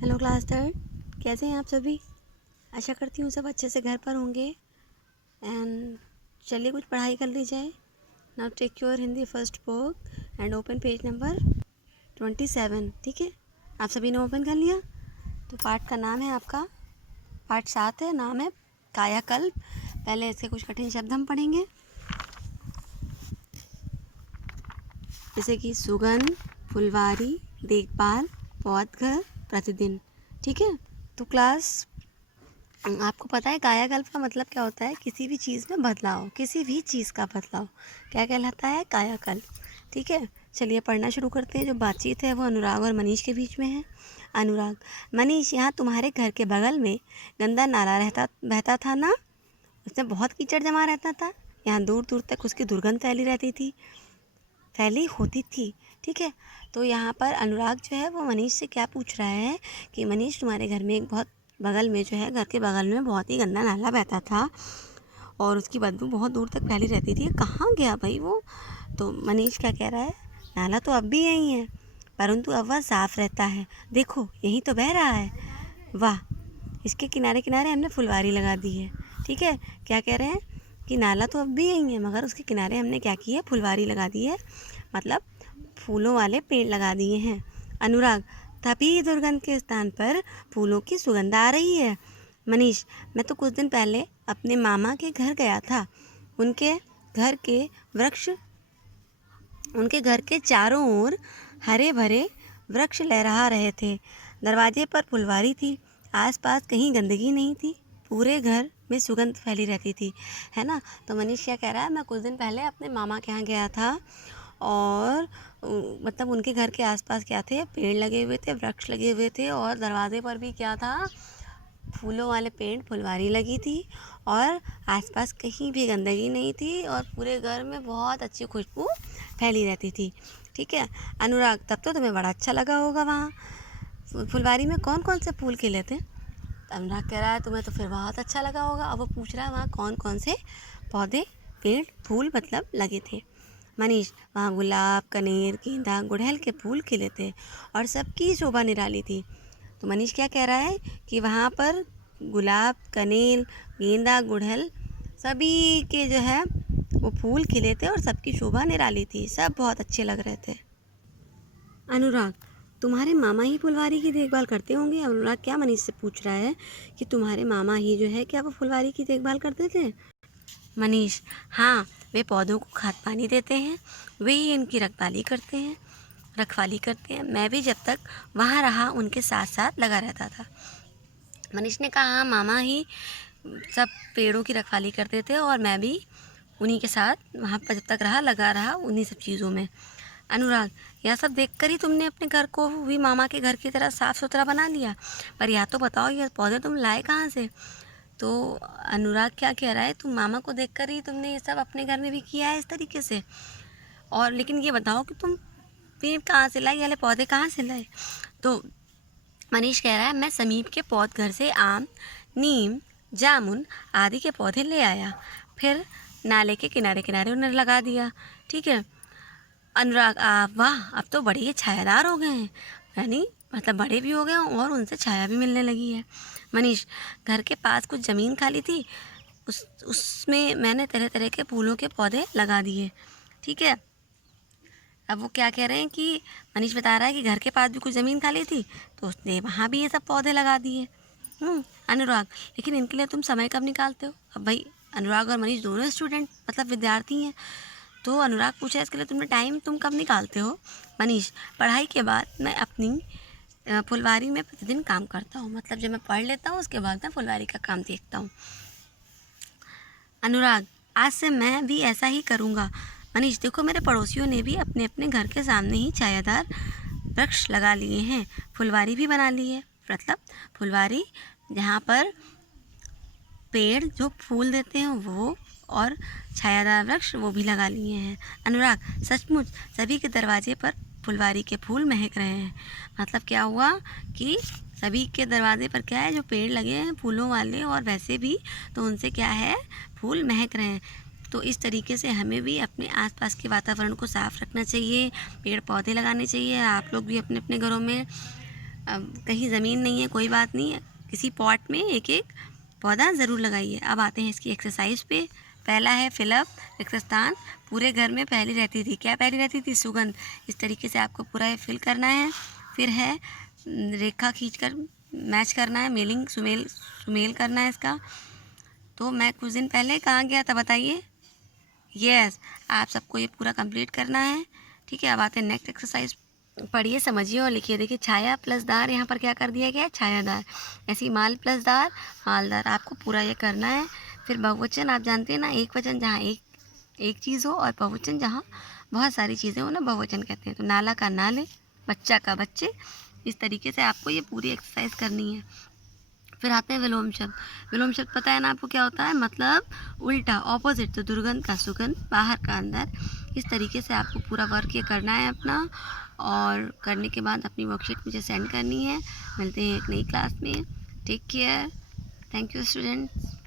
Hello class third, कैसे हैं आप सभी। आशा करती हूँ सब अच्छे से घर पर होंगे। एंड चलिए कुछ पढ़ाई कर ली जाए। Now take your Hindi first book and open page number 27। ठीक है, आप सभी ने ओपन कर लिया। तो पाठ का नाम है आपका, पाठ 7 है, नाम है कायाकल्प। पहले इसके कुछ कठिन शब्द हम पढ़ेंगे, जैसे कि सुगंध, फुलवारी, देखभाल, पौधघर, प्रतिदिन। ठीक है, तो क्लास आपको पता है कायाकल्प का मतलब क्या होता है? किसी भी चीज़ में बदलाव, किसी भी चीज़ का बदलाव क्या कहलाता है? कायाकल्प। ठीक है, चलिए पढ़ना शुरू करते हैं। जो बातचीत है वो अनुराग और मनीष के बीच में है। अनुराग: मनीष, यहाँ तुम्हारे घर के बगल में गंदा नाला बहता था ना? उसमें बहुत कीचड़ जमा रहता था। यहाँ दूर दूर तक उसकी दुर्गंध फैली होती थी। ठीक है, तो यहाँ पर अनुराग जो है वो मनीष से क्या पूछ रहा है कि मनीष, तुम्हारे घर में एक बहुत बगल में जो है, घर के बगल में बहुत ही गंदा नाला बहता था और उसकी बदबू बहुत दूर तक फैली रहती थी। कहाँ गया भाई वो? तो मनीष क्या कह रहा है, नाला तो अब भी यहीं है, परंतु अब वह साफ रहता है। देखो, यहीं तो बह रहा है। वाह, इसके किनारे किनारे हमने फुलवारी लगा दी है। ठीक है, क्या कह रहे हैं कि नाला तो अब भी यहीं है, मगर उसके किनारे हमने क्या की है? फुलवारी लगा दी है, मतलब फूलों वाले पेड़ लगा दिए हैं। अनुराग: तभी दुर्गंध के स्थान पर फूलों की सुगंध आ रही है। मनीष: मैं तो कुछ दिन पहले अपने मामा के घर गया था। उनके घर के वृक्ष उनके घर के चारों ओर हरे भरे वृक्ष लहरा रहे थे। दरवाजे पर फुलवारी थी, आसपास कहीं गंदगी नहीं थी, पूरे घर में सुगंध फैली रहती थी, है ना। तो मनीष क्या कह रहा है, मैं कुछ दिन पहले अपने मामा के यहाँ गया था और मतलब उनके घर के आसपास क्या थे? पेड़ लगे हुए थे, वृक्ष लगे हुए थे, और दरवाजे पर भी क्या था? फूलों वाले पेड़, फुलवारी लगी थी, और आसपास कहीं भी गंदगी नहीं थी, और पूरे घर में बहुत अच्छी खुशबू फैली रहती थी। ठीक है। अनुराग: तब तो तुम्हें बड़ा अच्छा लगा होगा वहाँ फुलवारी में कौन कौन से फूल खिले थे? तो अनुराग कह रहा है तुम्हें तो फिर बहुत अच्छा लगा होगा। अब वो पूछ रहा है वहाँ कौन कौन से पौधे, पेड़, फूल मतलब लगे थे। मनीष: वहाँ गुलाब, कनेर, गेंदा, गुड़हल के फूल खिले थे और सबकी शोभा निराली थी। तो मनीष क्या कह रहा है कि वहाँ पर गुलाब, कनेर, गेंदा, गुड़हल सभी के जो है वो फूल खिले थे और सबकी शोभा निराली थी, सब बहुत अच्छे लग रहे थे। अनुराग: तुम्हारे मामा ही फुलवारी की देखभाल करते होंगे। अनुराग क्या मनीष से पूछ रहा है कि तुम्हारे मामा ही जो है क्या वो फुलवारी की देखभाल करते थे? मनीष: हाँ, वे पौधों को खाद पानी देते हैं, वे ही इनकी रखवाली करते हैं। मैं भी जब तक वहाँ रहा उनके साथ साथ लगा रहता था। मनीष ने कहा, हाँ, मामा ही सब पेड़ों की रखवाली करते थे और मैं भी उन्हीं के साथ वहाँ पर जब तक रहा, लगा रहा उन्हीं सब चीज़ों में। अनुराग: यह सब देखकर ही तुमने अपने घर को भी मामा के घर की तरह साफ सुथरा बना लिया, पर यह तो बताओ ये पौधे तुम लाए कहाँ से? तो अनुराग क्या कह रहा है, तुम मामा को देखकर ही तुमने ये सब अपने घर में भी किया है इस तरीके से, और लेकिन ये बताओ कि तुम पेड़ कहाँ से लाए, वाले पौधे कहाँ से लाए? तो मनीष कह रहा है, मैं समीप के पौध घर से आम, नीम, जामुन आदि के पौधे ले आया, फिर नाले के किनारे किनारे उन्हें लगा दिया। ठीक है। अनुराग: वाह, अब तो बड़े ये छायादार हो गए हैं, यानी मतलब बड़े भी हो गए हैं और उनसे छाया भी मिलने लगी है। मनीष: घर के पास कुछ ज़मीन खाली थी, उसमें मैंने तरह तरह के फूलों के पौधे लगा दिए। ठीक है। अब वो क्या कह रहे हैं कि मनीष बता रहा है कि घर के पास भी कुछ ज़मीन खाली थी तो उसने वहाँ भी ये सब पौधे लगा दिए। अनुराग: लेकिन इनके लिए तुम समय कब निकालते हो? अब भाई अनुराग और मनीष दोनों स्टूडेंट मतलब विद्यार्थी हैं, तो अनुराग पूछा इसके लिए तुम कब निकालते हो? मनीष: पढ़ाई के बाद मैं अपनी फुलवारी में प्रतिदिन काम करता हूँ, मतलब जब मैं पढ़ लेता हूँ उसके बाद मैं फुलवारी का काम देखता हूँ। अनुराग: आज से मैं भी ऐसा ही करूँगा। मनीष: देखो, मेरे पड़ोसियों ने भी अपने अपने घर के सामने ही छायादार वृक्ष लगा लिए हैं, फुलवारी भी बना ली है, मतलब फुलवारी जहाँ पर पेड़ जो फूल देते हैं वो, और छायादार वृक्ष वो भी लगा लिए हैं। अनुराग: सचमुच सभी के दरवाजे पर फुलवारी के फूल महक रहे हैं, मतलब क्या हुआ कि सभी के दरवाजे पर क्या है, जो पेड़ लगे हैं फूलों वाले और वैसे भी, तो उनसे क्या है, फूल महक रहे हैं। तो इस तरीके से हमें भी अपने आसपास के वातावरण को साफ रखना चाहिए, पेड़ पौधे लगाने चाहिए। आप लोग भी अपने अपने घरों में कहीं ज़मीन नहीं है कोई बात नहीं है, किसी पॉट में एक एक पौधा ज़रूर लगाइए। अब आते हैं इसकी एक्सरसाइज पे। पहला है फिलअप रिक्त स्थान। पूरे घर में पहली रहती थी, क्या पहली रहती थी? सुगंध। इस तरीके से आपको पूरा ये फिल करना है। फिर है रेखा खींचकर मैच करना है, मेलिंग सुमेल करना है इसका। तो मैं कुछ दिन पहले कहाँ गया था बताइए? यस, आप सबको ये पूरा कंप्लीट करना है। ठीक है, अब आते हैं नेक्स्ट एक्सरसाइज। पढ़िए, समझिए और लिखिए। देखिए, छाया प्लस दार, यहाँ पर क्या कर दिया गया है? छायादार। ऐसे ही माल प्लस दार, मालदार। आपको पूरा ये करना है। फिर बहुवचन, आप जानते हैं ना, एक वचन जहाँ एक चीज़ हो और बहुवचन जहाँ बहुत सारी चीज़ें हो ना, बहुवचन कहते हैं। तो नाला का नाले, बच्चा का बच्चे। इस तरीके से आपको ये पूरी एक्सरसाइज करनी है। फिर आते हैं विलोम शब्द। विलोम शब्द पता है ना आपको क्या होता है? मतलब उल्टा, ऑपोजिट। तो दुर्गंध का सुगंध, बाहर का अंदर। इस तरीके से आपको पूरा वर्क ये करना है अपना, और करने के बाद अपनी वर्कशीट मुझे सेंड करनी है। मिलते हैं एक नई क्लास में। Take care. Thank you students.